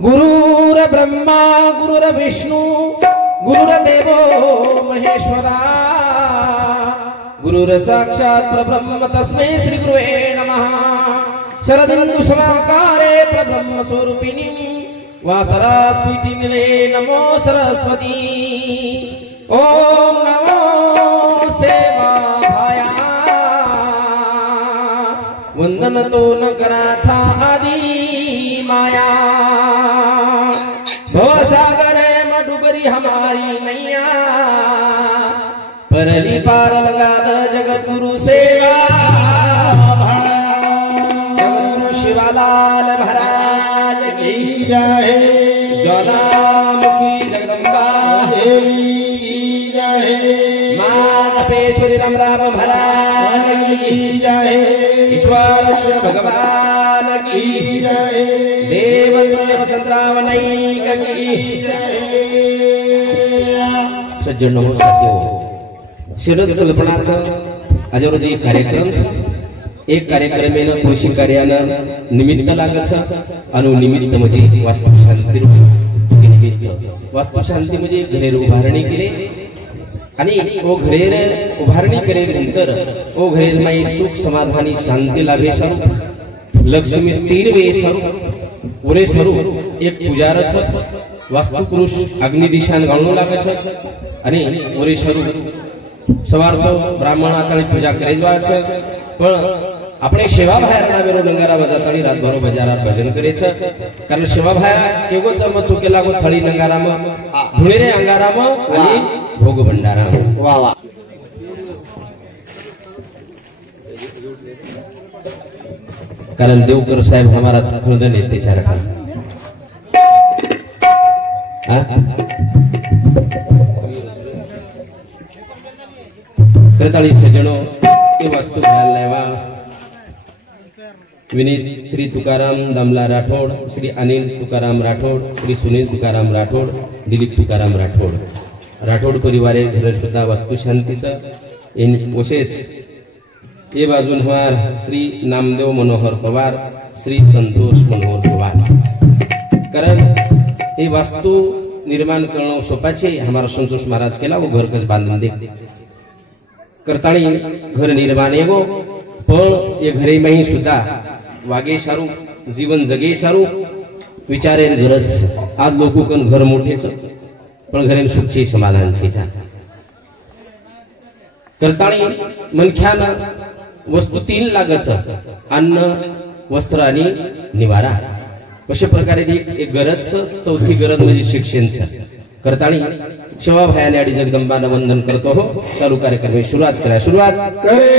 गुरुर ब्रह्मा गुरुर विष्णु गुरुर्देवो महेश्वरा गुरुर साक्षात् परब्रह्म तस्मै श्री गुरुवे नमः। शरदिन्दु समाकारे परब्रह्म स्वरूपिणी वासरास्मृति निलये नमो सरस्वती। ओम नमो सेवाभाया वंदन तो न कराथा आदि माया भवसागर मडुबरी हमारी नैया परली पार लगा द जगत गुरु सेवा। जगत शिवालाल महाराज की जय। ज्वालामुखी जगदम्बा की जय। माधवेश्वरी राम राम महाराज की जय। ईश्वर शिव भगवान की जय। देवतुल्य वसंतरावनैक की जय। सज्जनो साथियो शिरज कल्पनाचा आज रोजी कार्यक्रम एक कार्यक्रमेनं कृषी कार्यानं निमित्त लागत आणि निमित्त म्हणजे वास्तुशांती निमित्त। वास्तुशांती म्हणजे घरेर उभारणी केले आणि ओ घरेर उभारणी केल्यानंतर ओ घरेर माई सुख समाधानी शांती लाभे स्वरूप लक्ष्मी स्थिर वे स्वरूप पुरे स्वरूप एक पुजारच वास्तुपुरुष अग्निदिशान गाणू लागत आणि पुरे स्वरूप सवार्थ ब्राह्मण आकाळी पूजा करेजवाच पण આપણે સેવા ભાયરના વેરો નંગારા વજાતાણી રાતભરો બજારા ભજન કરે છે કારણ સેવા ભાયા કેવો ચમચો કે લાગો થળી નંગારામાં ધુણેરે અંગારામાં અને ભોગ ભંડારામાં વાહ વાહ। कारण देवकर साहेब हमारा हृदय नेते चारटा करताली सज्जनो ये वस्तु ख्याल लेवा विनीत श्री तुकाराम दमला राठोड श्री अनिल तुकाराम राठोड श्री सुनील तुकाराम राठोड दिलीप तुकाराम राठोड राठोड परिवारे घर सुद्धा वस्तु शांतीचा इन वशेच ये बाजून हमार श्री नामदेव मनोहर पवार श्री संतोष मनोहर पवार कारण ये वास्तु निर्माण करणं सोपाचे हमारा संतोष महाराज केला वो घर कस बांधून दे करताणी घर निर्माण एगो पण ये घरे में सुद्धा वागे सारू जीवन जगे सारू विचारे गरज आज लोगों कन घर मोठे पण घरे सुख छे समाधान छे करताणी मनख्याना वस्तू तीन लागत अन्न वस्त्र आणि निवारा अशा प्रकारे एक गरज चौथी गरज म्हणजे शिक्षण करताणी सेवा भायाने आणि जगदंबाना वंदन करतो हो। चालू कार्यक्रम शुरुआत करा शुरुआत करे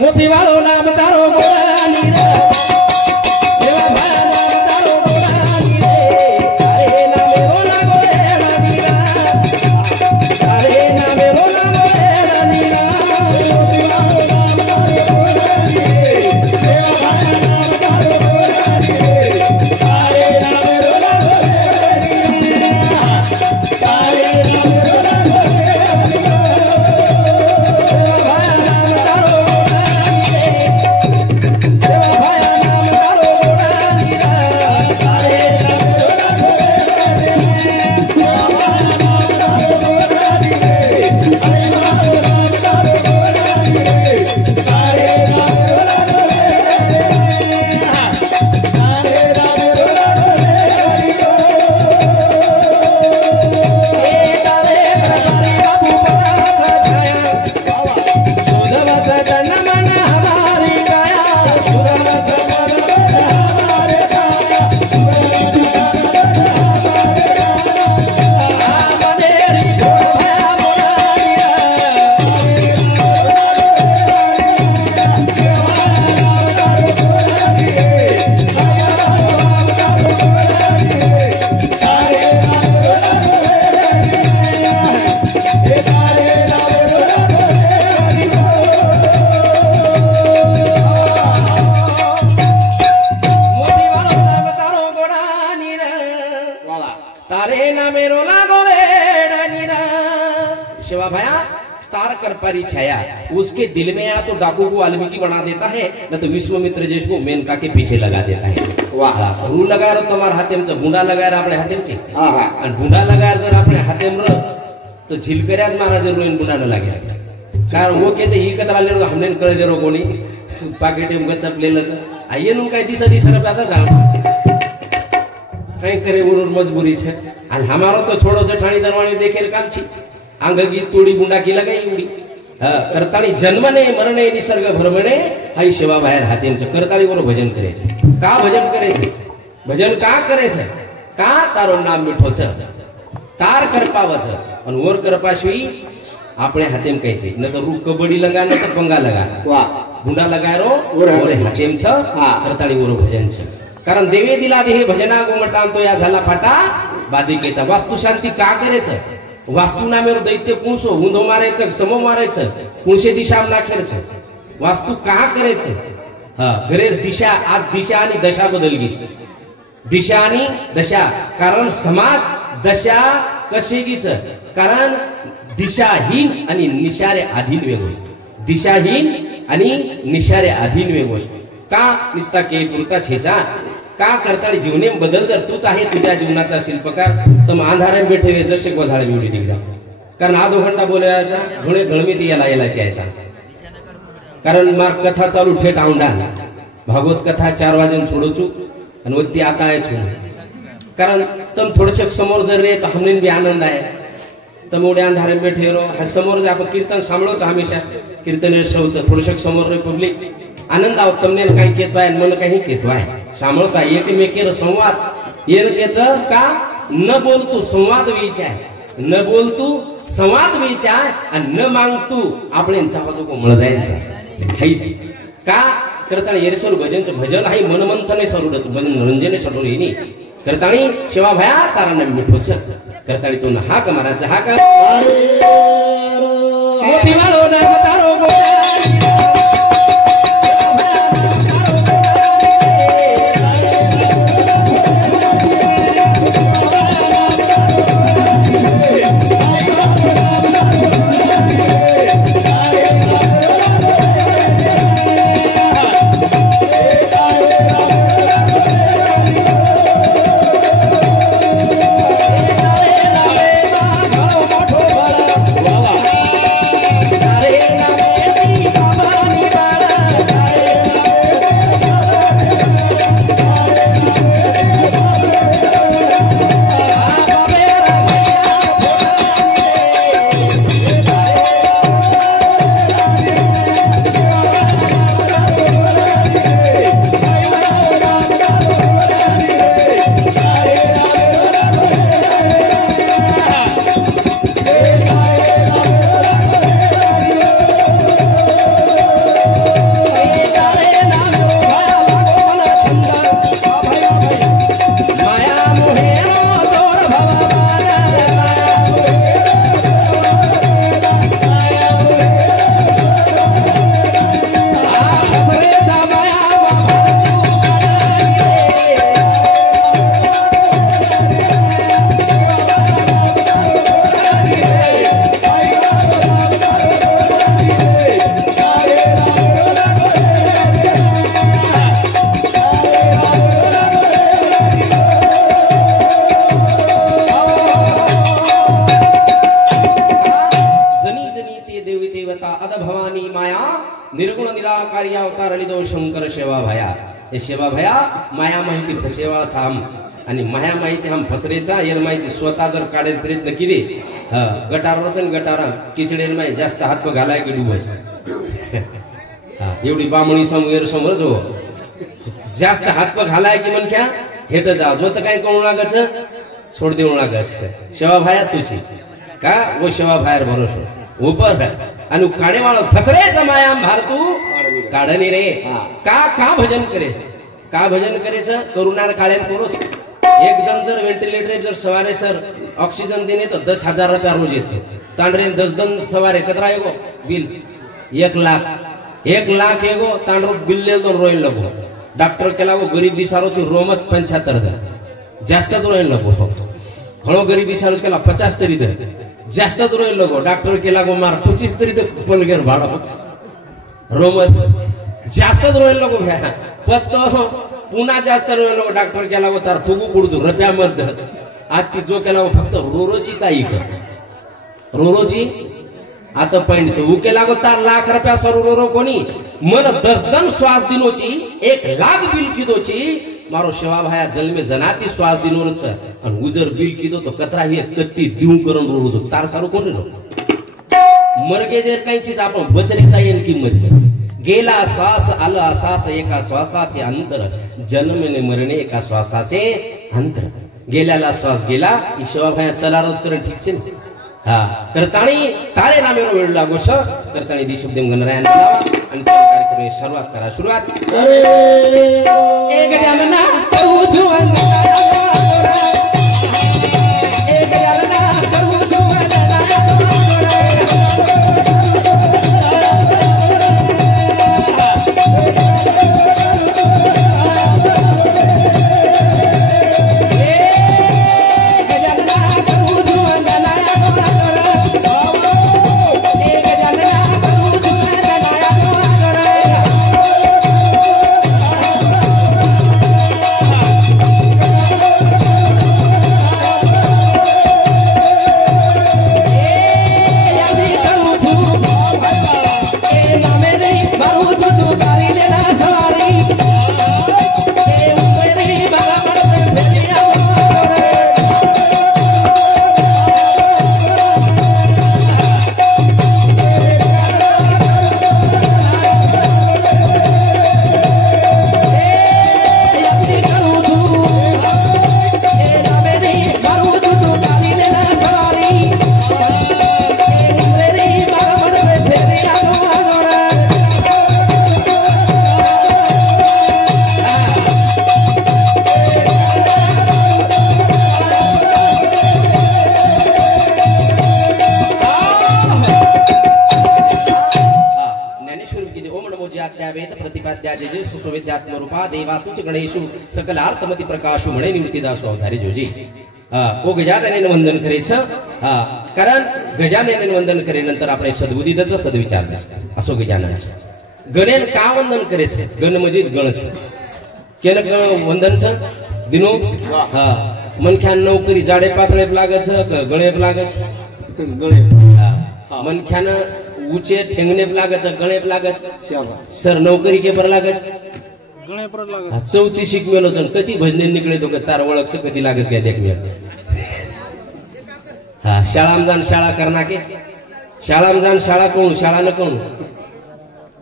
मोती वाळो नाम तारो बोलानी रे सेवा भाया नाम तारो बोलानी रे अरे नामे बोला बोलानी रे अरे नामे बोला बोलानी रे मोती वाळो नाम तारो बोलानी रे सेवा भाया नाम तारो बोलानी रे अरे नामे बोला बोलानी रे अरे नामे बोला बोलानी रे तारे नामे रोला गोवेडनीरा शिवा भया तार कर पारी छाया उसके दिल में आ तो डाकू को वाल्मीकि बना देता है न तो विश्वामित्र जैस को मेनका के पीछे लगा देता है वाह रू लगा रो तुम्हार हातेमचं गुंडा लगायर आपल्या हातेमची आणि गुंडा लगायर जर आपल्या हातेम र तो झिलकऱ्यात महाराज रोइन गुंडा न लागे कारण वो कहते ही कतरा ले हमने कळ दे रो कोणी पाकेट में गचपलेलंच आयेनु काय दिसा रपाता जा कई करे उरुर मजबूरी छे आणि हमारो तो छोड़ो जठाणी दरवाणी देखेर काम छी आंगगी तोड़ी गुंडा की लगाई उड़ी करताळी जन्मने मरणे निसर्ग भ्रमणे हाई सेवा बाहेर हातेमचं करताळी वर भजन करे छे का भजन करे छे भजन का करे छे का तारो नाम मीठो छे तार करपाव छे અને ઓર કરપાશવી આપણે હાથેમ કહે છે ન તો રૂ કબડ્ડી લગા ન તો પંગા લગા વાહ ગુંડા લગાયરો ઓરે હાથેમ છે કરતાળી ઓર ભજન છે कारण देवे दिला दे हे भजना गोमटांतो या झाला फाटा बादिकेचा वास्तु शांती का करे छे वास्तु नामेर दैत्य कुणसो हुंधो मारे छे समो मारे छे कुणसे दिशा नाखेर छे वास्तु का करे छे हां घरे दिशा आज दिशा आणि दशा बदलगी दिशा आणि दशा कारण समाज दशा कशीगीच कारण दिशाहीन आणि निशारे अधीन वेगोष दिशाहीन आणि निशारे अधीन वेगोष का निस्ता के पुरता छेचा का करताळी जीवने बदल जर तूच आहे तुझ्या जीवनाचा शिल्पकार तर अंधारे बैठे जसे गोझाळ बिवडी दिगला कारण आधो घंटा बोलायचा घोणे गळमीत याला त्याचा कारण मार कथा चालू ठेट औंडा भागवत कथा 4 वाजन छोडोचू आणि वत्ती आता आहे छु कारण तम थोडशे समोर जर रे तर हमने भी आनंद आहे तम ओडे अंधारे बैठे रो हा समोर जे आपण कीर्तन सांभळोच हमेशा कीर्तन शवच थोडशे समोर रे पब्लिक आनंद आव तमने काही केतवाय मन काही केतवाय सांभळता एकमेकेर संवाद येर त्याच का न बोल तू संवाद विचार न बोल तू संवाद विचार आणि न मांग तू આપણે चाहतो को मळ जायचा हाईच का करताळी येरसर भजनचं भजन हाई मनमंथने सरुडच भजन रंजने सरुडीनी करताळी शिवा भया ताराने मिठोच करताळी तो हाक महाराज हाक मोठी वाळो ना तारो ये सेवा भया माया माहिती फसेवा साम आणि माया माहिती हम फसरेचा येर माहिती स्वतः जर काढेल प्रयत्न केले गटार रचन गटारा किचडेल माय जास्त हात प घालाय की डुबस एवढी बामणी समोर समोर जो जास्त हात प घालाय की मन क्या हेट जाव जो तर काय कोण लागच छोड देऊ लागस सेवा भया तुझी का वो सेवा भायर भरोसा ऊपर आणि काडेवाळो फसरेचा माया भार तू काढणी रे का भजन करे का भजन करेच करुणार काळ्यान करोस एकदम जर वेंटिलेटर जर सवारे सर ऑक्सीजन देने तो 10,000 रुपया रोज येते तांडरे 10 दिन सवारे कतरा येगो बिल 1 लाख येगो तांडरो बिल ले तो रोइन लगो डॉक्टर केला गो गरीब दिसारो ची रोमत 75 जास्त रोइन लगो ઘણો ગરીબી સારું કેલા 50 તરી દે જાસ્ત જ રોય લોકો ડોક્ટર કેલા કો માર 25 તરી દે પણ ઘર ભાડો રોમત જાસ્ત જ રોય લોકો પત્તો पुन्हा जास्त लोक डॉक्टर केला व तार फुगू पुढचो रप्यामध्ये आज ती जो केला फक्त रोरोची काही रोरोची आता पॉइंट उ केला व तार लाख रुपया सरू रोरो कोणी मन 10 दन श्वास दिनोची 1 लाख बिल किदोची मारो शेवा भाया जन्मे जनाती श्वास दिनोरच आणि उजर बिल किदो तो कतरा हे कत्ती देऊ करून रोरो तार सारू कोणी नो मरगे जर काही चीज आपण बचरेचा येन किंमत गेला श्वास आला श्वास एका श्वासाचे अंतर जन्मने मरणे एका श्वासाचे अंतर गेल्याला श्वास गेला ईश्वर भाया चला रोज करून ठीक छे हा करताणी तारे नामे वेळ लागो छ करताणी दिशुदेव गणरायन आणि कार्यक्रम सुरुवात करा सुरुवात एक जनना करू जुवन एक जनना करू जुवन रूपा देवा तुझ गणेशु सकल आर्तमति प्रकाशु मणे निवृत्तिदासो अवतारी जोजी ओ गजानन वंदन करे छ कारण गजानन वंदन करे नंतर આપણે સદબુદ્ધિ સદવિચાર असो गजानन गणेन का वंदन करे છે गण म्हणजे गण છે केन वंदन छ दिनो मनख्यान नौकरी जाडे पातळे लागे छ गणे लागे गणे मनख्यान ऊंचे ठेंगणे लागे छ गणे लागे सर नौकरी के पर लागे गणे पर लागे 34 शिकवेलो जण कधी भजने निकळे तो तार ओळख छ कधी लागे काय देख मी हा शाळाम जान शाळा करना के शाळाम जान शाळा कोण शाळा न कोण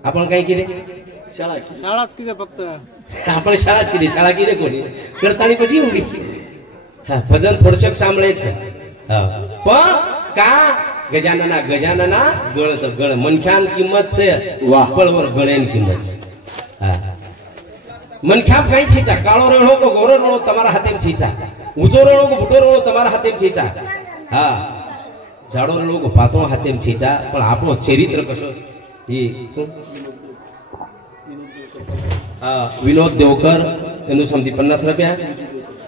आपण काय केले शाळाच किती फक्त आपण शाळाच केली शाळा केली कोणी करतानी પછી उडी हा भजन थोडसक सांभळे છે पण का गजानना गजानना गळ मनख्यान किंमत છે પળવર ગળેન કિંમત છે मनख्यान કઈ છીચા કાળો રેણો કો ગોરો રેણો તમારા હાથેમ છીચા ઊંચો રેણો કો ભૂટો રેણો તમારા હાથેમ છીચા હા જાડો રેણો કો પાતો હાથેમ છીચા પણ આપણો ચરિત્ર કશો એ विनोद देवकर हिंदू समिति 50 रुपया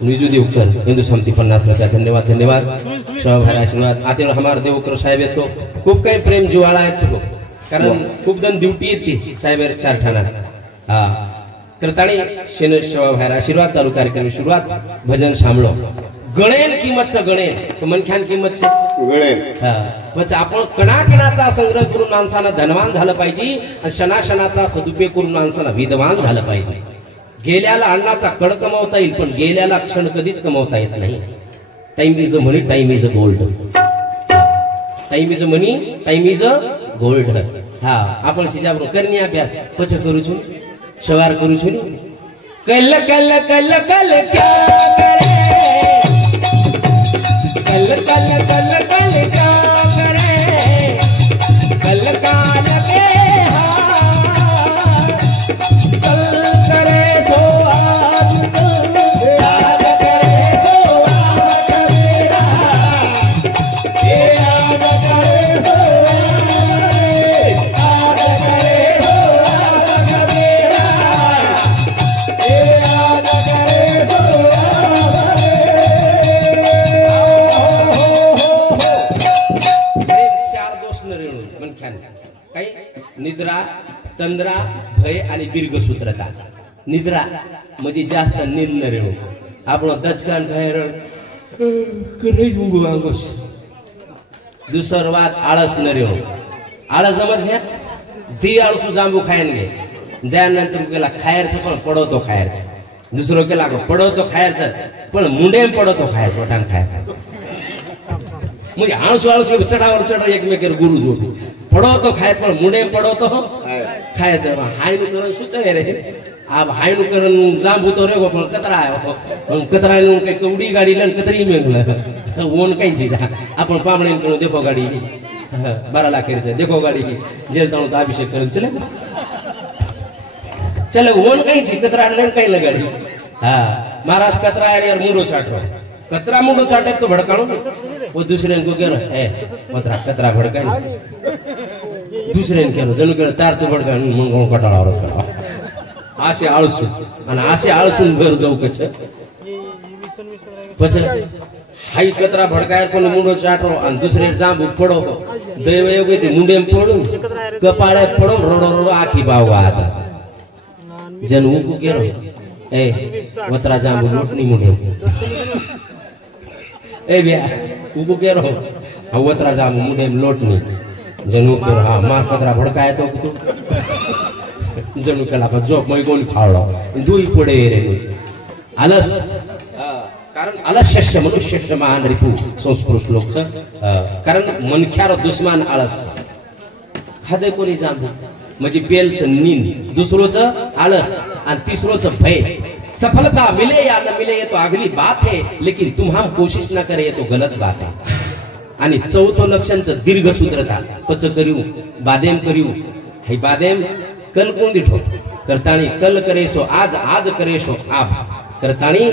निजू देवकर हिंदू समिति 50 रुपया धन्यवाद धन्यवाद शोभार आशीर्वाद आते हमारे देवकर साहेब येतो खूप काही प्रेम जिवाळा आहेत कारण खूप जण ड्युटी येते साहेब चार ठाणा हा करताणी शेन शोभार आशीर्वाद चालू कार्यक्रम सुरुवात भजन सांभळो गणेन किंमत गणेन मनख्यान किंमत गणेन हा म्हणजे आपण कणाकणाचा संग्रह करून माणसाला धनवान झालं पाहिजे आणि क्षणाक्षणाचा सदुपयोग करून माणसाला विद्वान झालं पाहिजे गेल्याला अन्नाचा कड कमावता येईल पण गेल्याला क्षण कधीच कमावता येत नाही time is a money time is a gold time is a money time is a gold हा आपण शिजाबरो करणी अभ्यास पछ करू छु सवार करू छु कल कल कल कल क्या करे कल कल कल कल क्या करे कल काल के हार कल करे सो आज याद करे सो आज मेरा ये याद करे सो याद करे सो आज मेरा ये याद करे सो निद्रा, तंद्रा, भय आणि दीर्घसूत्रता. निद्रा म्हणजे जास्त नींद न रेणू. आपण दचकान बाहेर अंगोश. दुसर वाद आळस न रेणू. आळस जमत घ्या ती आळसू जांबू खायन घे. ज्यानंतर गेला खायरचं पण पडवतो खायरचं. दुसरं केला पडवतो खायरचं पण मुंडेम पडवतो खायचं वटाण खायचं. म्हणजे आळसू आळसू चढावर चढ एकमेकर गुरु जोडू. पडवतो खायत पण मुंडेम पडवतो खायचं. हायनु करून सुद्ध रे आप हायनु करून जांबू तो रे पण कतरा आहे. कतरा काही कवडी गाडी कतरी मेघलं ओन काही आपण पामणे करून देखो गाडी 12 लाख देखो गाडी जेल ताणू अभिषेक करून चले चले ओन काही कतरा काही ना गाडी. हा महाराज कतरा यार मुंडो चाटो. कतरा मुंडो चाटे तो भड़काणो वो दुसरे को कह रहा है कतरा भड़का दुसरे कह जणू कह तार तो भड़का मग कटाळा. आशे आळसू आणि आशे आळसून घर जाऊ कच पच हाई कतरा भड़कायर कोण मुंडो चाटो आणि दुसरे जांबू पडो. दैवयोग ते मुंडेम पडून कपाळे पडून रोडो रोडो आखी बावगा आता. जन उकू केरो ए वतरा जांबू लोटनी मुंडे ए ब्या उकू केरो वतरा जांबू मुंडे लोटनी. जन उकू हा मार कतरा भड़काय तो तू जणू केला पण झोप मग कोण खावला दुई पडे रे मुझे आलस. कारण आलस्यस्य मनुष्यस्य महान रिपू संस्कृत श्लोकचं. कारण मनख्यार दुश्मन आळस. खादे कोणी जांबू म्हणजे पेलचं नींद, दुसरोचं आळस आणि तिसरोचं भय. सफलता मिले या न मिले ये तो अगली बात है लेकिन तुम हम कोशिश न करे ये तो गलत बात है. आणि चौथो लक्षणचं दीर्घसूत्रता. पच करू बादेम करू. हे बादेम कल कोण दिठो करताणी कल करेसो आज आज करेसो आब करताणी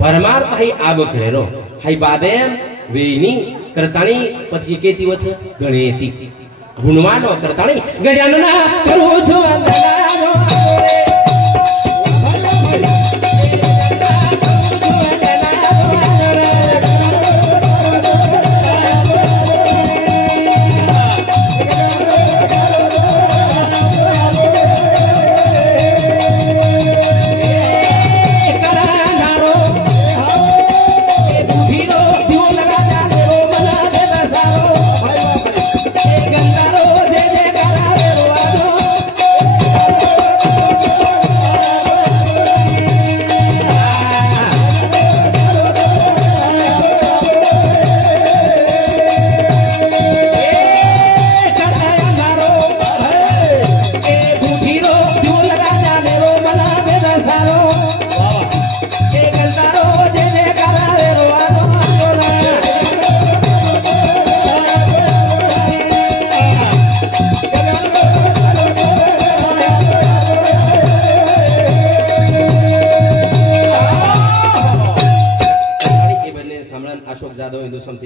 परमार्थ हाई आब करेरो. हाई बादेम वेणी करताणी पछी केती वच गणेती गुणवानो करताणी गजानना करो जो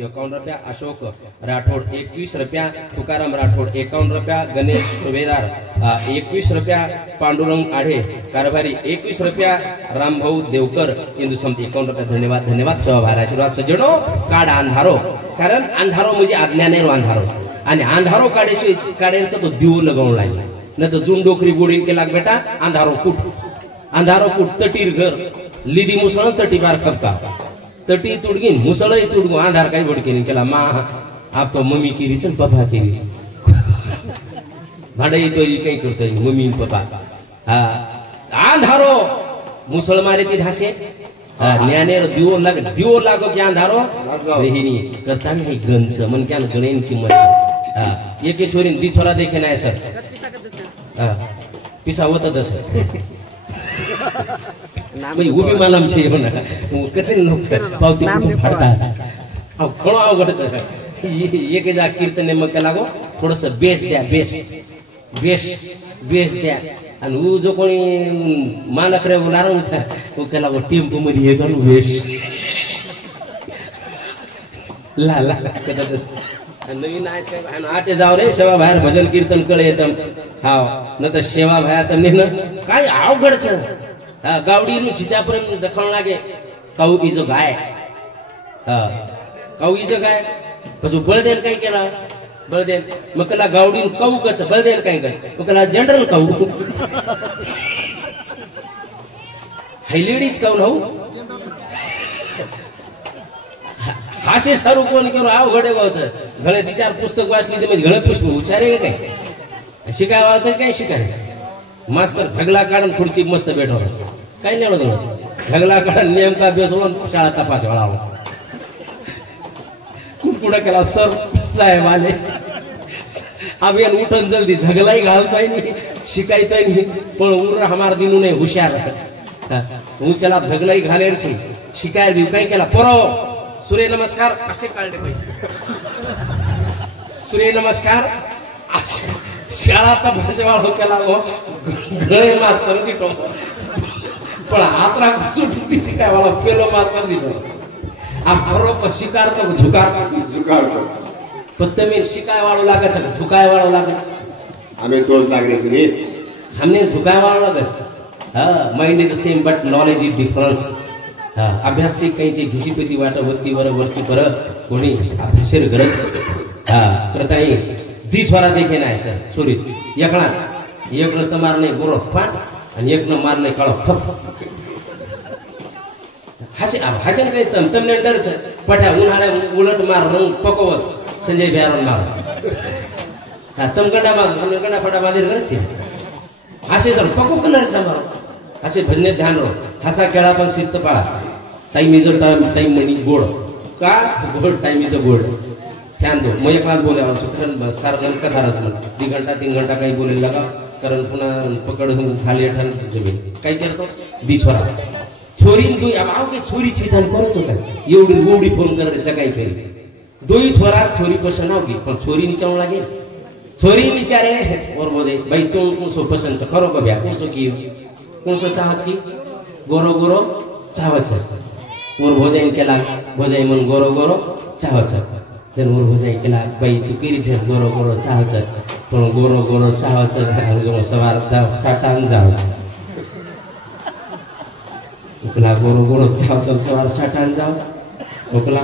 ₹51, अशोक राठोड ₹21, तुकाराम राठोड ₹51, गणेश सुभेदार ₹21, पांडुरंग आढे कारभारी ₹21, रामभाऊ देवकर हिंदू समिती ₹51. धन्यवाद धन्यवाद. सहभाग आशीर्वाद सज्जनो. काढ अंधारो. कारण अंधारो म्हणजे अज्ञानेरो अंधारो आणि अंधारो काढायचा तो दिव लगावून लागला न तर जून डोकरी गोडीन केला बेटा अंधारो कुठ तटीर घर लिदी मुसळ तटी बार कपका तटी तुडगीन मुसळ तुडगू अंधार काही बडकीन केला मा आप तो मम्मी केली सन पप्पा केली भाडे येतो काही करतोय मम्मी पप्पा हा अंधारो मुसळ मारे ती धासे ज्ञानेर दिवो लागो की अंधारो रेहिनी करता नाही गंच मन क्या गणेन किंमत एके छोरीन दी छोरा देखे नाही सर पिसा होत सर म्हणजे उभी मालम छे म्हणा कसे लोक पावती फाडतात अहो कोण अवघडच एक जा कीर्तने मग लागो थोडस बेस द्या बेस द्या आणि उ जो कोणी मालक रे नारायणचा तो त्याला टेम्पो मध्ये हे घालू वेश ला कदाच नवीन आहे आते जाव रे सेवा बाहेर भजन कीर्तन कळे येतं हाव न तर सेवा बाहेर तर नेन काय अवघडच गावडी नु चितापर्यंत दखण लागे काऊकीचं गाय काऊकीचं गाय પછી બળદેવ કઈ કેલા बळदेव मग कला गावडीन काऊ कच बळदेव काय कर मग कला जनरल काऊ हाय लेडीज काऊ हो हासे सारू कोण केलो आव घडे गावच घळे तिचार पुस्तक वाचली ते म्हणजे घळे पुष्प उचारे काय शिकाय वाळत काय शिकाय मास्तर झगला काढून खुर्ची मस्त बैठो काय नाही होत झगला काढून नेमका अभ्यास होऊन शाळा तपास वळावा पुढे केला सर साहेब आले अभियान उठन जल्दी झगलाई घालताय नाही शिकायताय नाही पण उर हमार दिनू नाही हुशार હું केला झगलाई घालेर છે शिकाय दी काय केला परो सूर्य नमस्कार असे काढले पाहिजे सूर्य नमस्कार शाळा तपास वाळो केला गळे मास्तर दिटो पण आत्रा सुटी शिकाय वाळो पेलो मास्तर दिटो आप बरोबर शिकार तो झुकार पत्तमेन शिकाय वाळो लागत झुकाय वाळो लागत हमें तोच लागरेच रे हमने झुकाय वाळो लागत हां mind is the same but knowledge is difference अभ्यास से काही जे घिशीपती वाट वरती पर कोणी अभ्यासेर गरज प्रताई दीस वरा देखे नाही सर छोरी एकणाच एकनं तमार नाही गोरो फाट आणि एकनं मार नाही काळो फप हासन काही तमने डरच पठ्या उन्हाळ्या उलट मार मग पकवस संजय बिहार मार तमगंडा फटा बांधीर घरचे असे सर पको कलर मारो असे भजने ध्यान रो हसा खेळा पण शिस्त पाळा टाइम इज टाइम मनी गोड का गोड टाइम इज अ गोल्ड ध्यान दो मैं एक बात बोले सुखन सार्वजनिक कथारच म्हण 2 घंटा 3 घंटा काही बोलेल लगा कारण पुन्हा पकड खाली ठन जमीन काय करतो दिसवरा छोरी दुई अब आओ के छोरी छीजान करो काय एवढी गोडी फोन करायचा काय फेरी दोई छोरा छोरी पसंद आओगी पण छोरी निचाव लागे छोरी विचारे और बोले भाई तुम कौन सो पसंद करो कभी कौन सो की कौन सो चाहत की गोरो गोरो चाहत और भोजाइन केला भोजाई मन गोरो गोरो चाहत जन और भोजाई केला भाई तू केरी फेर गोरो गोरो चाहत पण गोरो गोरो चाहत जो सवार दा साटान जाव ओकला गोरो गोरो चाहत सवार साटान जाव ओकला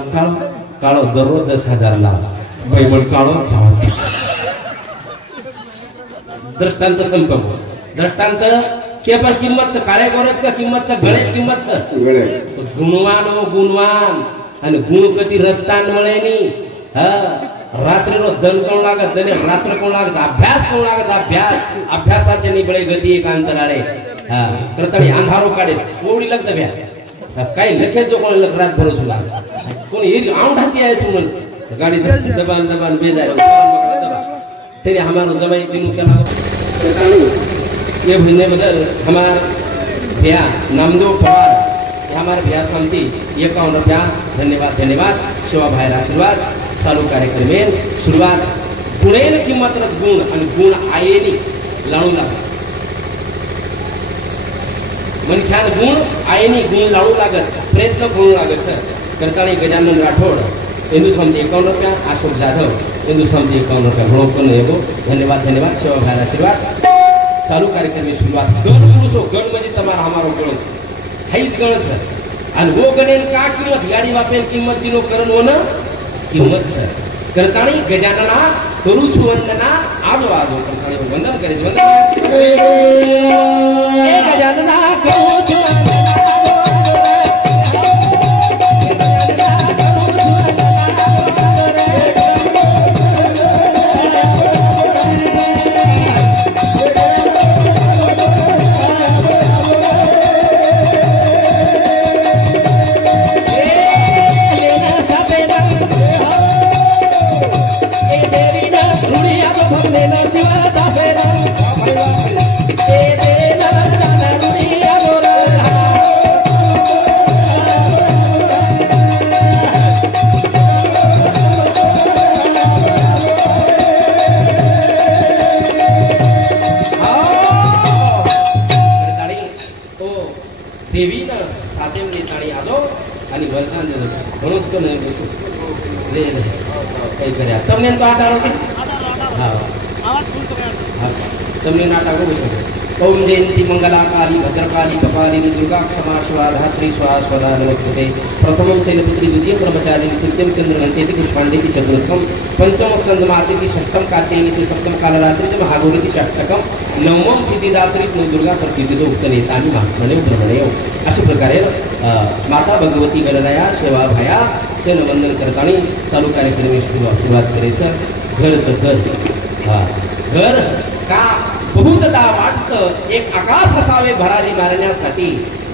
काळो दररोज 10,000 लाव भाई मन काळो चाहत दृष्टांत संपम दृष्टांत केवळ किंमत काळे गोरत का किंमत गळे किंमत गुणवान आणि गुणपती रस्तान मळेनी रात्री रो दन कोण लागत दने रात्र कोण लागत अभ्यास कोण लागत अभ्यासाचे निबळे गती एक अंतराळे करतानी अंधारो काढे ओढी लगत भ्या काही लखे जो कोण लख रात भरो सुला कोण ही आउंढाती आहे सुमन गाडी दबान बेजाय तेरे हमारो जमाई दिनू केला ये भजने बदल हमार भैया नामदेव पवार हमारे भैया शांति 51 रुपया धन्यवाद शिवा भाई आशीर्वाद चालू कार्यक्रम में शुरुआत गुणेन किंमत रच गुण आणि गुण आयेनी लावू लागत मनख्यान गुण आयेनी गुण लावू लागत प्रयत्न करू लागत सर करताळी गजानन राठोड हिंदू समिति 51 रुपया अशोक जाधव हिंदू समिति 51 रुपया घणो येगो धन्यवाद शिवा भाई आशीर्वाद चालू कार्यक्रम में शुरुआत गण पुरुषो गण म्हणजे तमार हमारो गण छे हाईच गण छे आणि वो गणेन का किंमत गाडी वापेन किंमत दिनो करण होन किंमत छे करताणी गजानना करू छु वंदना आजो करताणी वंदन करे वंदन ए गजानना करू छु તમને નાટકો હોય શકે ओम जयंती मंगला काली भद्रकाली कपालिनी दुर्गा क्षमा शिवा धात्री स्वाहा स्वदा नमस्ते। प्रथमं शैलपुत्री द्वितीय ब्रह्मचारिणी तृतीयं चंद्रघंटेति पुष्पांडेति चतुर्थम पंचम स्कंदमातेति षष्ठम कात्यायनीति सप्तम कालरात्रिति महागौरीति षष्ठकम नवमं सिद्धिदात्री दुर्गा प्रतिदितो उक्तनेतानि महात्मने ब्रह्मणेव। अशा प्रकारे माता भगवती गणनाया सेवा भया सेनवंदन करताना चालू कार्यक्रम सुरुवात करायचं। घरचं घर का बहुतदा वाटतं एक आकाश असावे भरारी मारण्यासाठी,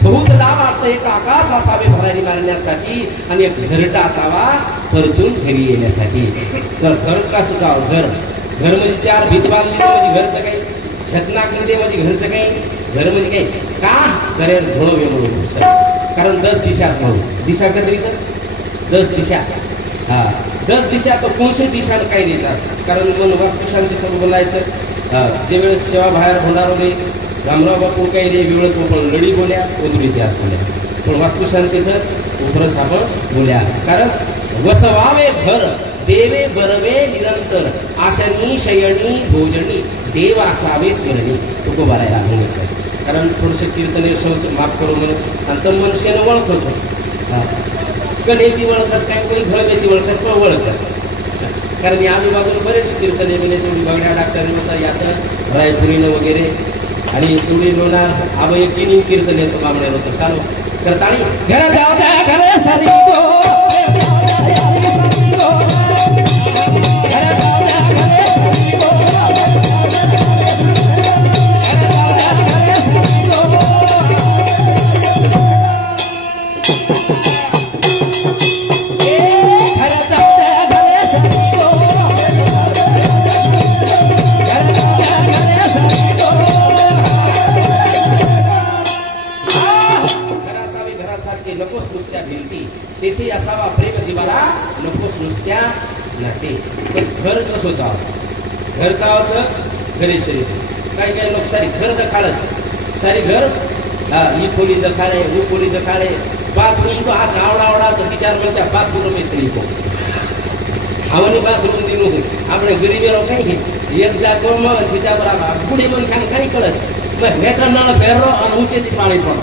बहुतदा वाटतं एक आकाश असावे भरारी मारण्यासाठी आणि एक घरटा असावा परतून घरी येण्यासाठी। तर घर का सुद्धा घर म्हणजे चार भीत बांधली म्हणजे घरचं काही, छतनाकृती म्हणजे घरचं काही, घर म्हणजे काही का करेल धोळवे म्हणून सर, कारण 10 दिशाच म्हणून दिशा कधी सर 10 दिशा, हा 10 दिशा तर कोणत्या दिशानं काही द्यायचा, कारण मन वास्तुशांती सर्व बोलायचं। जे वेळेस सेवा बाहेर होणार होते रामराव बापू काही रे वेळेस आपण लढी बोल्या वधूर इतिहास बोल्या, पण वास्तुशांतीचं उपरच आपण बोल्या। कारण वसवावे घर देवे बरवे निरंतर आशनी शयनी भोजनी देव असावे स्मरणी तुकोबारायला सांगायचं। कारण थोडंसं कीर्तने माफ करू म्हणून आणि तर मनुष्यानं ओळख होतो, कलेची ओळखच काय कोणी घळमेची ओळखच पण ओळखच, कारण या आजूबाजूला बरेचसे कीर्तने बिनेचे बघण्या डॉक्टरने होता यात रायपुरीनं वगैरे आणि तुडी लोणार आबा एक 3 कीर्तन येतो बाबड्या होतं चालू करताना घर जाऊ द्या घर सारी तेथे असावा प्रेम जीवाला नकोस नुसत्या नाते। घर कसं जावं, घर जावाचं घरी शरीर काही काही लोक सारी घर दखाळच सारी घर ही खोली दखाळे वो खोली दखाळे बाथरूम तो हात आवडावडाचं विचार म्हणत्या बाथरूम में सही को आवनी बाथरूम दिनु આપણે ગરીબેરો કઈ કે એક જાગો માં છીચા બરાબર બુડી મન ખાન કઈ કળસ મે હેઠા નાળ ભેરો અને ઊંચેથી પાણી પડે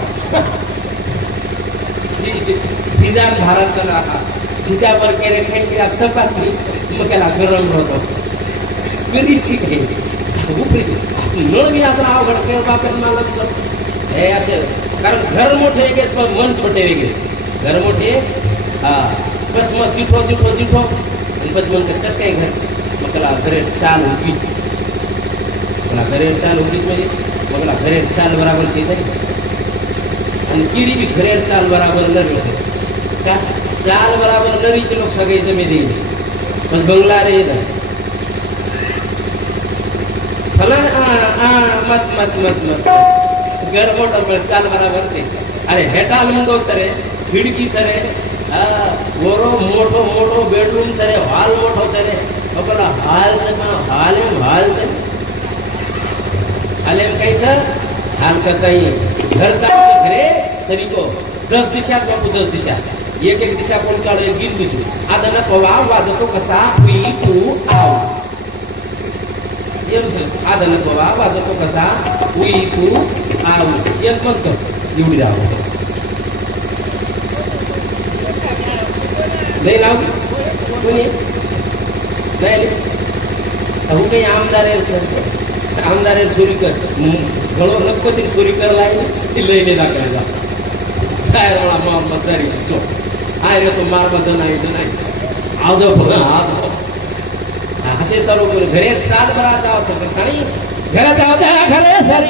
निजाम भारतचा राहा जिच्या पर केले काही की आप सपातली मग त्याला गरम होतो गरीची काही उपरी नळ बी आता अवघड केलं बापेर मला हे असे, कारण घर मोठे वेगळेच पण मन छोटे वेगळेच। घर मोठे बस मग दिठो दिठो दिठो आणि बस मन कसं काय घर मग त्याला घरे चाल उगीच मला घरे चाल उगीच म्हणजे मग मला घरे चाल बराबर शेजारी आणि किरी बी घरे चाल बराबर न का चाल बराबर नवी के लोग सगळे जमे पण बंगला रे फलाण मत मत मत मत घर मोठं पण चाल बराबर चे अरे हेटाल मुंगो सरे खिडकी सरे वरो मोठो मोठो बेडरूम सरे हॉल मोठो सरे अपना हाल हाल हाल हाल काही हाल का काही घर चालतं घरे सरी को 10 दिशा बापू 10 दिशा एक एक दिशा कोण काढे गिर दिसू आता ना पवा वाजतो कसा वी टू आव आता ना पवा वाजतो कसा वी टू आव एक म्हणतो एवढी राव नाही नाव कोणी नाही अहो काही आमदार चोरी कर घणो लखपती चोरी करायला ती लईने दाखवायला सायराळा मोहम्मद जारी चो आय रे तो मार मजा नाही आज असे सर्व घरे सात बरा जावं आणि घरात जावं घरे सारी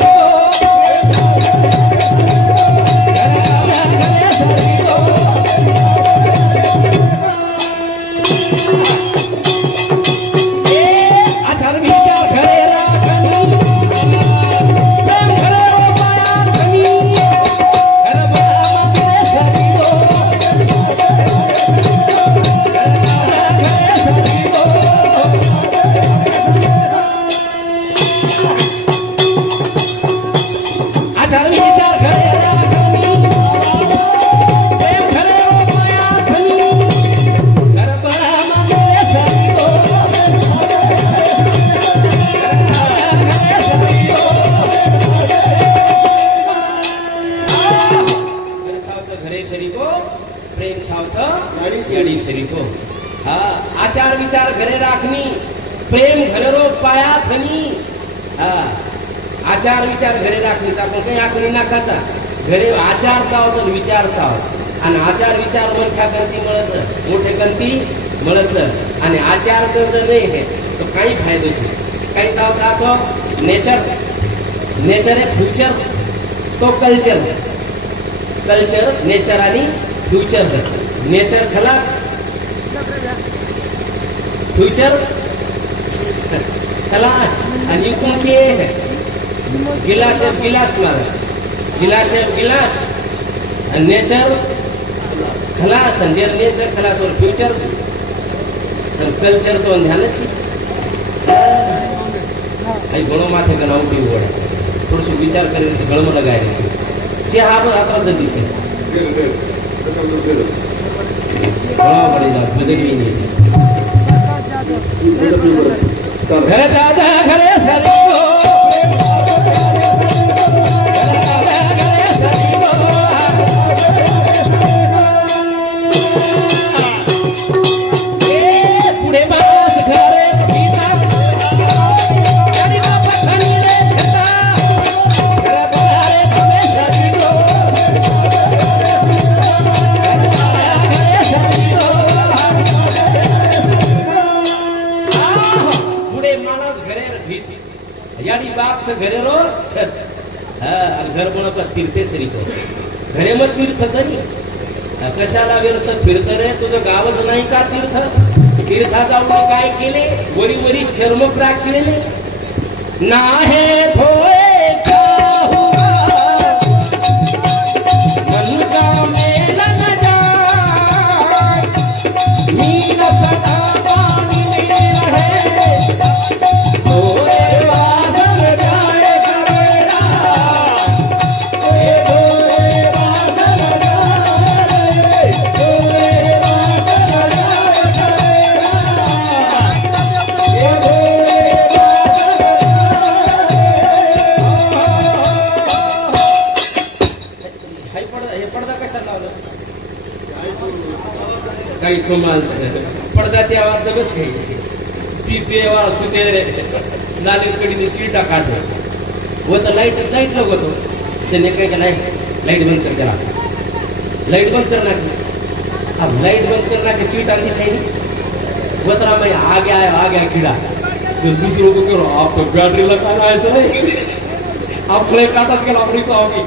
आचार विचार घरे राखणी प्रेम घररो पाया थनी आचार विचार घरे राखणीचा आपण काही आखणी नाकाचा घरे आचार चावत विचार चाव आणि आचार विचार मोठ्या गंती मळच मोठे गंती मळच आणि आचार करत नाही हे तो काही फायद्याची काही चावतो नेचर नेचर आहे फ्युचर तो कल्चर कल्चर नेचर आणि फ्युचर नेचर खलास फ्युचर खलास आणि युकून के गिलास गिलास मार गिलास गिलास आणि नेचर खलास आणि जर नेचर खलास और फ्युचर कल्चर तो ध्यानच आई घणो माथे गणाव पी ओढ थोडस विचार करेल गळम लगाय जे हा बघ आता जल्दी से गळा पड़ी जा बजगी नहीं घर दादा घरे सरी घरे रो घर कोण तीर्थे सरी तो घरे मग तीर्थच नाही कशाला व्यर्थ फिरत रे तुझं गावच नाही का तीर्थ तीर्था जाऊन काय केले वरी वरी चर्म प्राक्षिले नाहे थोए क्या हुआ मन का मेला न जाए मीन सदा पानी में रहे थोए काही कमाल पडदा त्या वाद बस काही ती पेवा सुते नाली कडीने चिटा काढतो व तर लाईट लाईट लगतो त्याने काय केलं लाईट बंद कर त्याला लाईट बंद कर ना अब लाईट बंद करना के चिटा की साइड वो तरह मैं आ गया कीड़ा तो दूसरों को करो आप तो बैटरी लगाना है सर आप फ्लेम काटच केला अपनी सावगी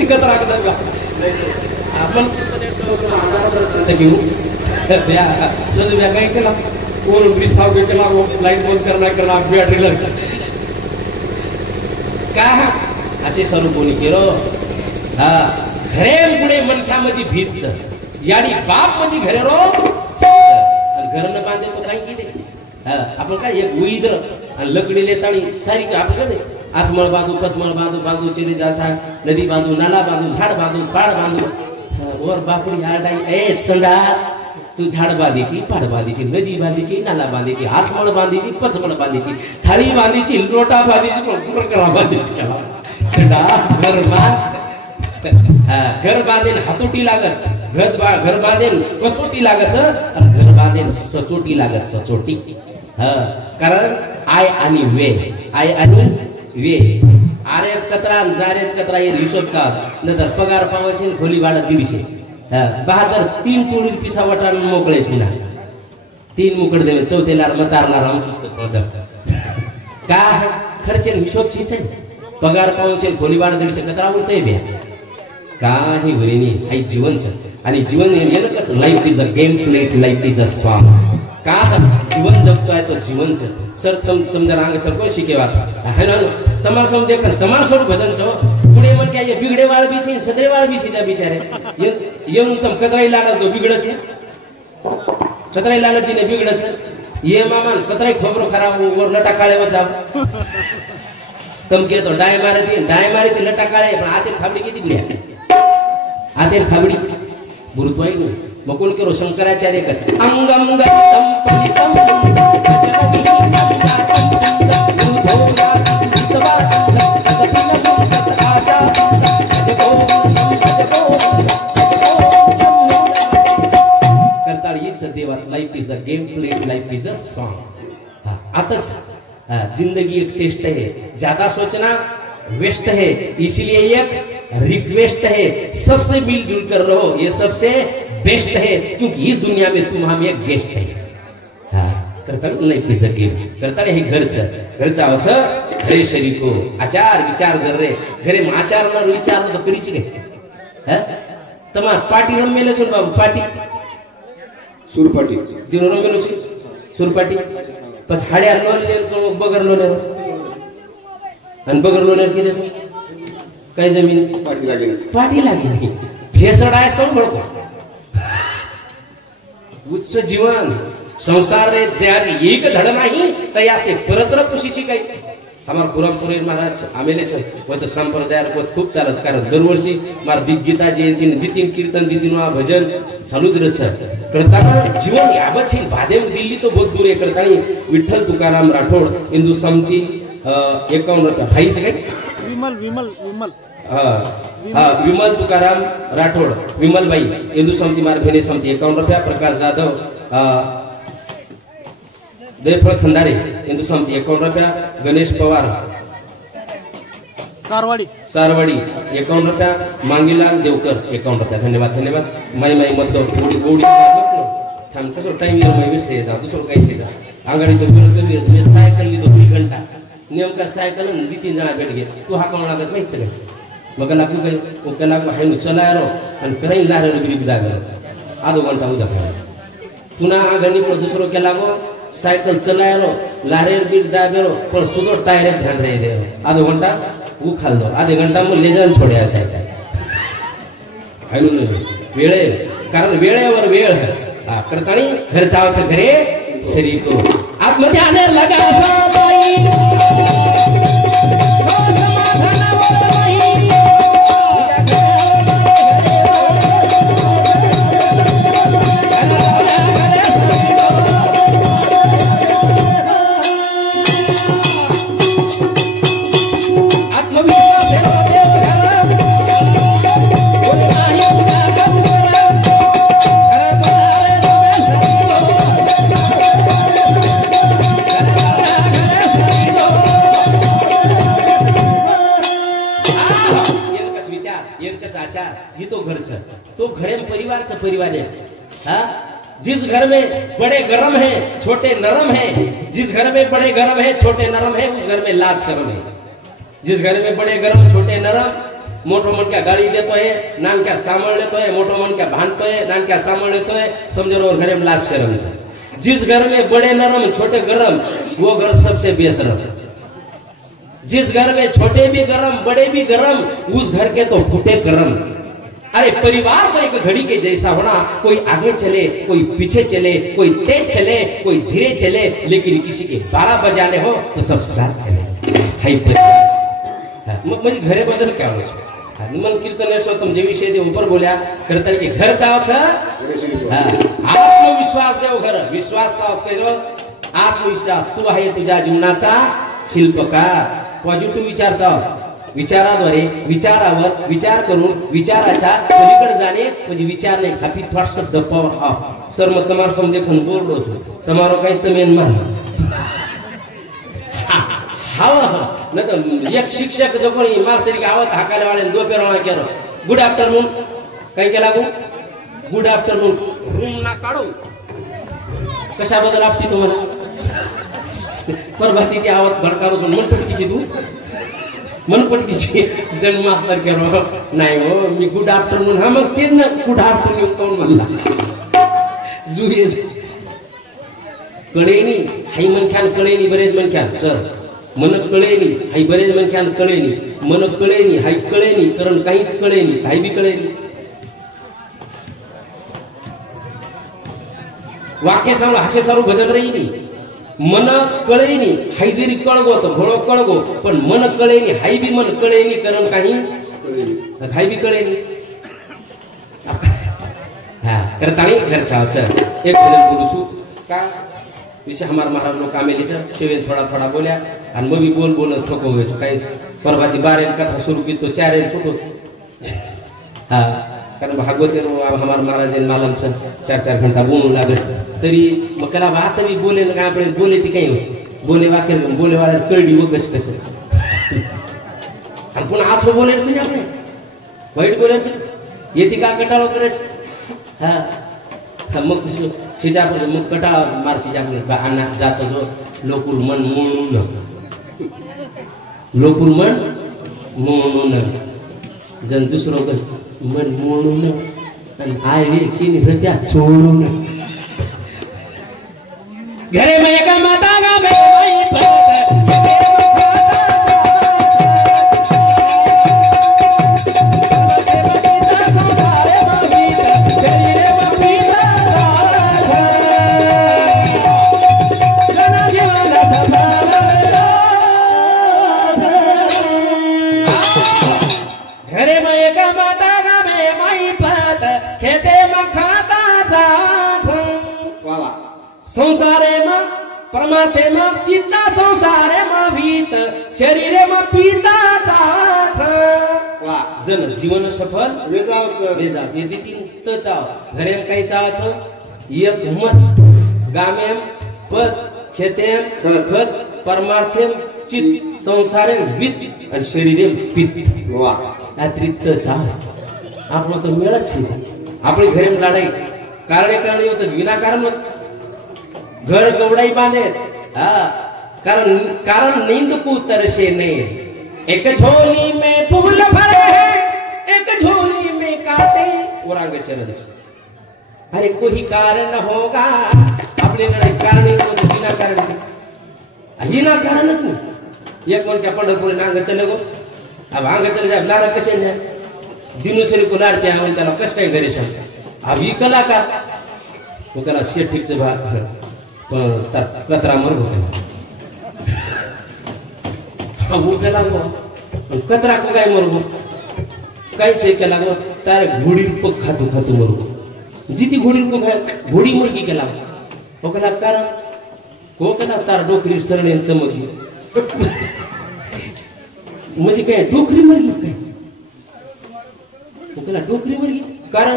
दिक्कत राखत का आपण घेऊ सध्या काय केला कोण विसाव केला लाईट बंद करना बॅटरी लग का असे सर्व कोणी केलं घरे पुढे मनख्या म्हणजे भीतच याडी बाप म्हणजे घरे रो घर न बांधे तो काही केले आपण काय एक उईद्र आणि लकडी लेताणी सारी आपण काय आसमळ बांधू पसमळ बांधू बांधू चिरी जासा नदी बांधू नाला बांधू झाड बांधू पाड बांधू और बापडी आडाई ए संडा तू झाड बांधीची पाड बांधीची नदी बांधीची नाला बांधीची आसमळ बांधीची पचमळ बांधीची थाळी बांधीची लोटा बांधीची कुरकरा बांधीची संडा घर बांध घर बांधेन हातोटी लागत घर बांधेन कसोटी लागत आणि घर बांधेन सचोटी लागत सचोटी कारण आय आणि वे आरेच कचरा जारेच कचरा हे हिशोब चाल नजर पगार पावायचे खोली भाडं 150 बहादर 3 टोळी पिसा वटान मोकळेच विना 3 मुकड देवे चौथेला मतारणार आमचं का खर्च हिशोब चीच आहे पगार पावायचे खोली भाडं 150 कचरा उरतय बे काही वरिनी हाय जीवन आणि जीवन नेनकच life is a game play it life is a song का जीवन जगतोय तो जीवन सर तुम जरा आगे सर को शिकेवा है ना तमार सम देख तमार सर भजन छो पुणे मन क्या ये बिगड़े वाल भी छे सदरे वाल भी छे जा बिचारे ये तम कतराई लागल तो बिगड़ छे कतराई लागल ने बिगड़ छे ये मामन कतराई खबरो खराब और लटा काळे बचाव तम के तो डाय मारे थी लटा काळे पण आते खाबडी किती बुड्या आते खाबडी गुरुत्वाई नु मकोन करो शंकराचार्य कर अंगम गतम पलितम करता हीच देवात life is a game played life is a song. आताच जिंदगी एक टेस्ट है, ज्यादा सोचना वेस्ट है, इसलिए एक रिक्वेस्ट है सबसे मिलजुल कर रहो, ये सबसे बेस्ट है, क्योंकि इस दुनिया में तुम हम एक गेस्ट है। करता लाइफ इज अ गेम करता हे घरचं आवच घरे शरीको आचार विचार जर रे घरे में आचार ना विचार तो करीच गए तमार पार्टी रमेलो छ बाबू पार्टी सुरपाटी दिनो रमेलो छ सुरपाटी बस हाड्यार लोले बगर लोले आणि बगर लोले किती काय जमीन पार्टी लागेल फेसड आहेस तो बळको उच्च जीवन संसार रे ज्याची एक धड नाही तया से परत्र पुशीची काही हमार पुरमपुरी महाराज आमेले छ व तो संप्रदाय खूप चालच कारण दरवर्षी मार गीता जयंती दितीन कीर्तन दितीन भजन चालूच रह करताना जीवन याबत छी भादेम दिल्ली तो बहुत दूर है करतानी विठ्ठल तुकाराम राठोड हिंदू समती 51 रुपया भाईच काय विमल विमल विमल विमल तुकाराम राठोड विमलबाई हिंदू समती मार भेने समती 51 रुपया प्रकाश जाधव देवफळ खंडारे हिंदू समती 51 रुपया गणेश पवार सारवाडी 51 रुपया मांगीलाल देवकर 51 रुपया धन्यवाद धन्यवाद माई माई मत गोडी गोडी थांब कसं टाइम येऊ मी विसते जा दुसरं काही छे आंगडी तो बिल कमी मी सायकल ली 2 घंटा नेमका सायकल नी 3 जणा भेट गे तू हा कोण लागत माहित सगळं मग लागू काही ओके लागू हाय चलायरो आणि कराई लारे बिग दाग आधो घंटा उदा पुन्हा आंगणी पर दुसरो के लागो साइकिल चलायरो लारेर बीट दाबेरो पण सुदो टायर ध्यान रहे दे आधो घंटा वो खाल दो आधे घंटा में ले जान छोड़े साइकिल आयलो नाही वेळे कारण वेळेवर वेळ करतानी घर जावचं घरे शरीर को आतमध्ये आने लगा बाई तो घरे परिवार चा परिवार है जिस घर में बड़े गरम है छोटे नरम है जिस घर में बड़े गरम है छोटे नरम है उस घर में लाज शर्म है जिस घर में बड़े गरम छोटे नरम मोटो मन क्या गाड़ी देतो है नान क्या सामल लेतो है मोटो मन क्या भांडतो है नान क्या सामल लेतो है समझो रो घरे में लाज शर्म है जिस घर में बड़े नरम छोटे गरम वो घर सबसे बेशरम जिस घर में छोटे भी गरम बड़े भी गरम उस घर के तो फूटे गरम अरे परिवार तो एक घड़ी के जैसा होना कोई आगे चले कोई पीछे चले कोई तेज चले कोई धीरे चले लेकिन किसी के 12 बजाने हो तो सब साथ चले हाई परिवार म्हणजे घरे बदल क्या हो मन कीर्तन सो तुम जे विषय दे ऊपर बोल्या करता की घर जावच आत्मविश्वास देव घर विश्वास सावच करो आत्मविश्वास तू आहे तुझ्या जीवनाचा शिल्पकार पॉझिटिव्ह विचार चाव विचाराद्वारे विचारावर विचार करून विचाराच्या पलीकडे जाणे म्हणजे विचार नहीं खापी थॉट्स द पावर ऑफ सर मैं तमार समझे खन बोल रो छु तमारो कई तमेन मान हाव न तो एक शिक्षक जो कोणी मास्टरी आवत हाकाले वाले दो पेरवा केरो गुड आफ्टरनून काय केला गो गुड आफ्टरनून रूम ना काढू कशा बदल आपती तुम्हाला परभती ती आवत भडकारो सुन मन पटकीची तू मन पटकीची जण मास्टर केरो नाही हो मी गुड आफ्टरनून हा मग तेच ना गुड आफ्टरनून कोण म्हणला जुये कळेनी हाई मनख्यान कळेनी बरेच मनख्यान सर मन कळेनी हाई बरेच मनख्यान कळेनी मन कळेनी हाई कळेनी कारण काहीच कळेनी हाई बी कळेनी वाक्य सांगला हासे सारू भजन रही मन कळेनी हाई जरी कळगो तो घोडो कळगो पण मन कळेनी हाई बी मन कळेनी कारण काही हाई बी कळेनी हाँ करतानी घर चावच एक भजन बोलू छु का विषय हमार महाराज लोग कामे लीचा शेवेन थोड़ा थोड़ा बोल्या आणि मग बोल बोल ठोको होय काही परभाती 12 कथा सुरू की तो 4 छोटो हाँ कारण भागवत हमार महाराज मालम 4-4 घंटा बोलू लागत तरी मग त्याला आता मी बोले ना काय आपण बोले ती काही बोले वाक्य बोले वाला कळडी व कसं आणि पुन्हा आज बोलायचं नाही आपण वाईट बोलायचं येते का कटाळो करायचं हा मग शिजा मग कटाळा मारची जागणे अन्ना जात जो लोकुल मन मोळून जन दुसरं मन मोळून आणि आय वे किनी हृदया सोडून घरे में का माता गा में संसारे में परमार्थे में चित्ता संसारे में भीत शरीरे में पीता जन जीवन सफल वेजाव ये तीन त चाव घरेम काही चावाचं एक मत गामेम पद खेतेम खत परमार्थेम चित्त संसारे वित आणि शरीरे पित अतिरिक्त चाव आपण तो मेळच छे आपली घरेम लढाई कारणे होत विनाकारण घर गवडाई बांधे कारण नींद को तरसे ने एक झोली में फूल भरे हैं एक झोली में कांटे औरंग चरण अरे कोई कारण होगा अपने लड़ाई कारण ही तो बिना कारण ही ना कारण नहीं एक मन क्या पंढरपुर नांग चले गो अब आंग चले जाए लारा कसे जाए दिनू से को लाडते हैं त्याला कस काय करे अब ही कलाकार वो कला शेठ ठीक से बात कतरा मर वो केला कतरा को काय मरगो काय छे केला गो तारे घोड़ी को खातू मरगो जीती घोड़ी को खाय घोड़ी मुर्गी केला वो केला कारण को केला तार डोकरी सरणे चमकली म्हणजे काय डोकरी मरगी काय वो केला डोकरी मरगी कारण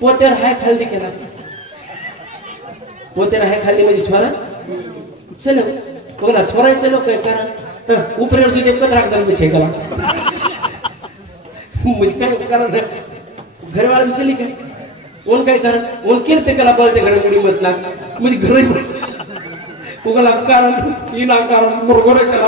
पोतेर हाय खाली केला पोते रहे खाली म्हणजे छोरा चलो कोणा छोरा चलो काय कारण ऊपर दूध एक कतरा एकदम छे करा मुझे काय कारण घर वाला बिसली काय उन काय कारण उन कीर्ते कला बोलते घर मुड़ी मत ना मुझे घर कोगला कारण इना कारण मुरगोरे करा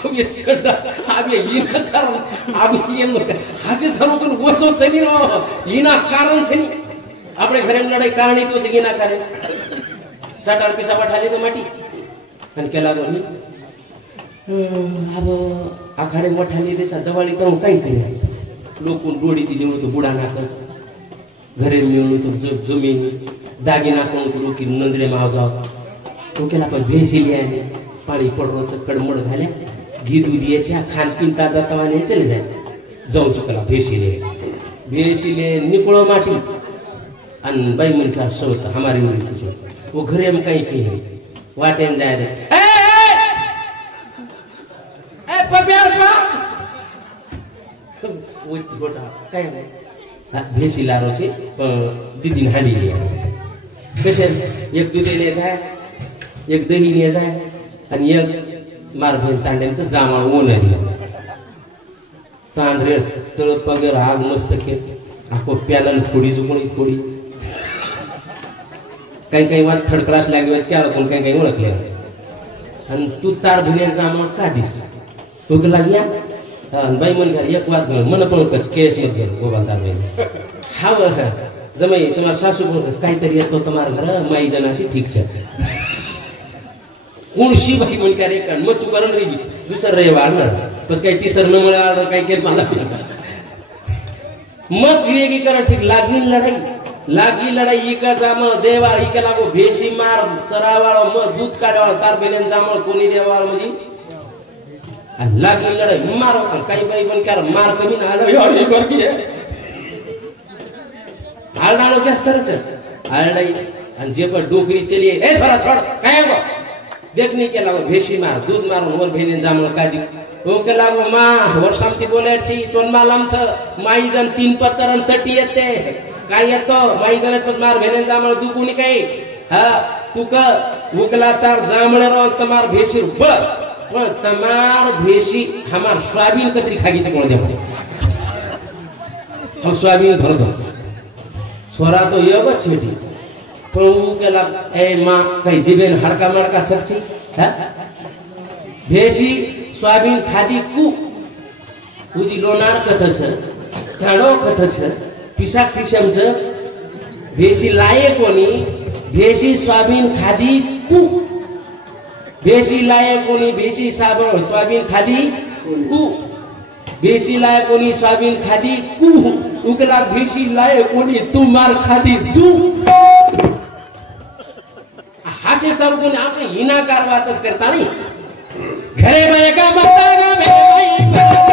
अब ये सदा अब ये इना कारण अब ये मत हसे सरोकन वसो चली नो इना कारण छे આપણે ઘરે લડાઈ કારણી તો છે ના કરે 60 પૈસા વઠાલી તો માટી અને કેલા ગોની अब आखाडे मोठाली देसा दवाळी तो काय करे लोकून डोडी ती देऊ तो बुडा नाकस घरे मिळून तो जमीन दागिना कोण तो लोकी नंदरे माव जाव तो केला पण भेसिली आहे पाणी पडरोच कडमड झाल्या घी दूध याच्या खानपीन ताजा तवाने चले जाय जाऊ चुकला भेसिले निकोळ माटी अन बाई मन का सोच हमारी मन को वो घरे में कहीं की है वाटेन जाए दे ए पप्यार पा वो गोटा काय है भेसी लारो छे दीदी हांडी लिया कसे एक दूध ले जाय एक दही ले जाय आणि एक मार भेन तांड्यांचं जामाळ ओन दिलं तांडरे तळ पगर आग मस्त खे आखो पॅनल थोडी जुगणी थोडी काही वाट थर्ड क्लास लँग्वेज क्या कोण काही ओळखले आणि तू तार भिण्याचा मग का दिस तो लागल्या बाई मन का एक वाद मन पण कच केस मध्ये गोबालदार बाई हाव जमाई तुम्हारा सासू बोल काहीतरी येतो तुम्हारा घर माई जनाती ठीक छे कोणशी बाई मन का रे कण मग चुकरण रे दुसर रे वाढणार बस काही तिसर न मला काही केल मला मग गिरेगीकरण ठीक लागी लढाई इका जामळ देवाळ इका लागो भेसी मार चरावाळ मग दूध काढवाळ तार बेलेन जामळ कोणी देवाळ म्हणजे आणि लागी लढाई मार काही बाई पण कर मार कमी ना आलो एवढी बरकी आहे आलडानो जास्त रच आलडाई आणि जे पण डोकरी चली ए थोडा काय गो देखनी केला भेसी मार दूध मारून वर भेलेन जामळ कादी ओकेला मा वर्षामती बोलायची तोंडमाल आमचं माई जण 3 पत्तर तटी येते काय येतो माई जण मार भेने जांभळ तू कोणी काही हा तू क उकला तार जांभळे रो तमार भेशी बळ पण तमार भेशी हमार सोयाबीन कतरी खागीचे कोण देव हम सोयाबीन भरतो छोरा तो ये छेटी पण उकला ए मां काही जीबेन हडका मडका छकची हा भेशी सोयाबीन खादी कु उजी लोनार कथ छ झाडो कथ छ पिसा किशम छ भेशी लाये कोणी भेशी सोयाबीन खादी कु भेशी लाये कोणी भेशी साबण सोयाबीन खादी कु भेशी लाये कोणी सोयाबीन खादी कु उकला भेशी लाये कोणी तू मार खादी जू हासे सब कोणी आपण हिनाकार बातच करता नाही घरे बाय का बता गा